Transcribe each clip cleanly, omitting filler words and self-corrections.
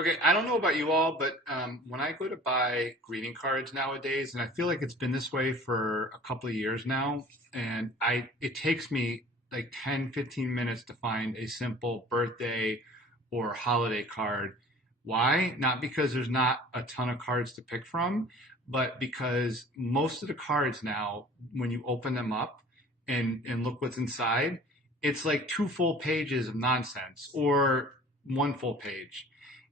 Okay, I don't know about you all, but when I go to buy greeting cards nowadays, and I feel like it's been this way for a couple of years now, and it takes me like 10, 15 minutes to find a simple birthday or holiday card. Why? Not because there's not a ton of cards to pick from, but because most of the cards now, when you open them up and look what's inside, it's like two full pages of nonsense or one full page.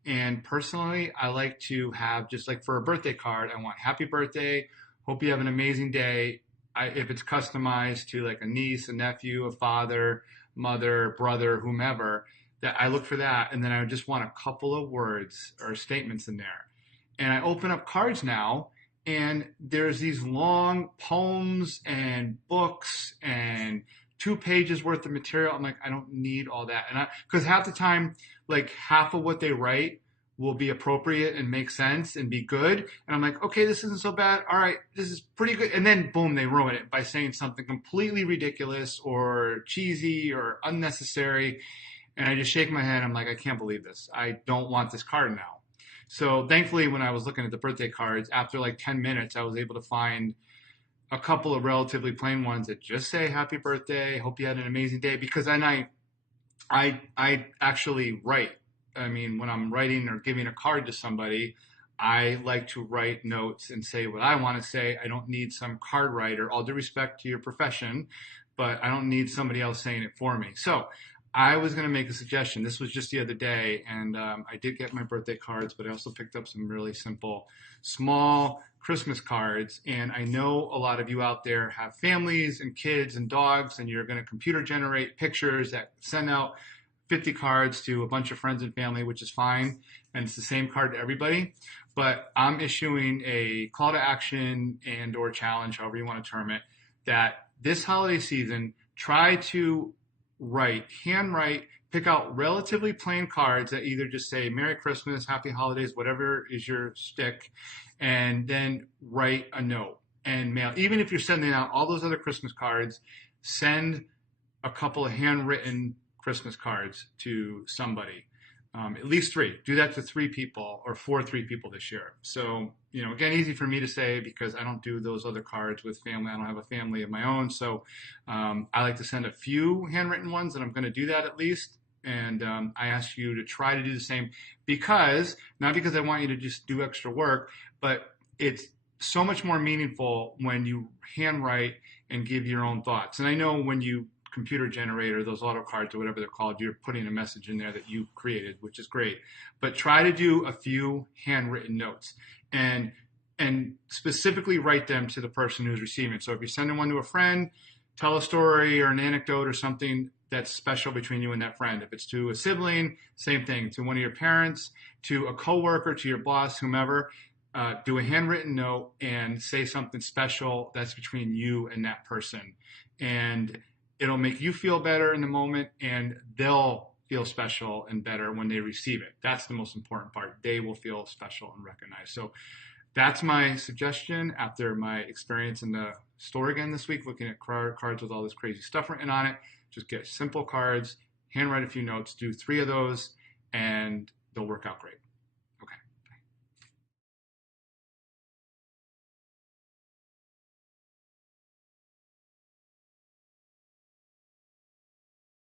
And personally, I like to have just like for a birthday card, I want happy birthday. Hope you have an amazing day. If it's customized to like a niece, a nephew, a father, mother, brother, whomever, that I look for that. And then I just want a couple of words or statements in there. And I open up cards now, and there's these long poems and books and 2 pages worth of material. I'm like, I don't need all that. And because half the time, like half of what they write will be appropriate and make sense and be good. And I'm like, okay, this isn't so bad. All right, this is pretty good. And then boom, they ruin it by saying something completely ridiculous or cheesy or unnecessary. And I just shake my head. I'm like, I can't believe this. I don't want this card now. So thankfully, when I was looking at the birthday cards, after like 10 minutes, I was able to find a couple of relatively plain ones that just say happy birthday, hope you had an amazing day. Because then I actually write. I mean, when I'm writing or giving a card to somebody, I like to write notes and say what I want to say. I don't need some card writer. All due respect to your profession, but I don't need somebody else saying it for me. So I was going to make a suggestion. This was just the other day, and I did get my birthday cards, but I also picked up some really simple, small Christmas cards. And I know a lot of you out there have families and kids and dogs, and you're going to computer generate pictures that send out 50 cards to a bunch of friends and family, which is fine. And it's the same card to everybody. But I'm issuing a call to action and or challenge, however you want to term it, that this holiday season, try to handwrite, pick out relatively plain cards that either just say Merry Christmas, Happy Holidays, whatever is your stick, and then write a note and mail. Even if you're sending out all those other Christmas cards, send a couple of handwritten Christmas cards to somebody. At least three. Do that to three people or for three people this year. So, again, easy for me to say because I don't do those other cards with family. I don't have a family of my own. So I like to send a few handwritten ones, and I'm going to do that at least. And I ask you to try to do the same not because I want you to just do extra work, but it's so much more meaningful when you handwrite and give your own thoughts. And I know when you computer generator, those auto cards or whatever they're called, you're putting a message in there that you created, which is great. But try to do a few handwritten notes and specifically write them to the person who's receiving it. So if you're sending one to a friend, tell a story or an anecdote or something that's special between you and that friend. If it's to a sibling, same thing. To one of your parents, to a coworker, to your boss, whomever, do a handwritten note and say something special that's between you and that person. And it'll make you feel better in the moment, and they'll feel special and better when they receive it. That's the most important part. They will feel special and recognized. So that's my suggestion after my experience in the store again this week, looking at cards with all this crazy stuff written on it. Just get simple cards, handwrite a few notes, do three of those, and they'll work out great.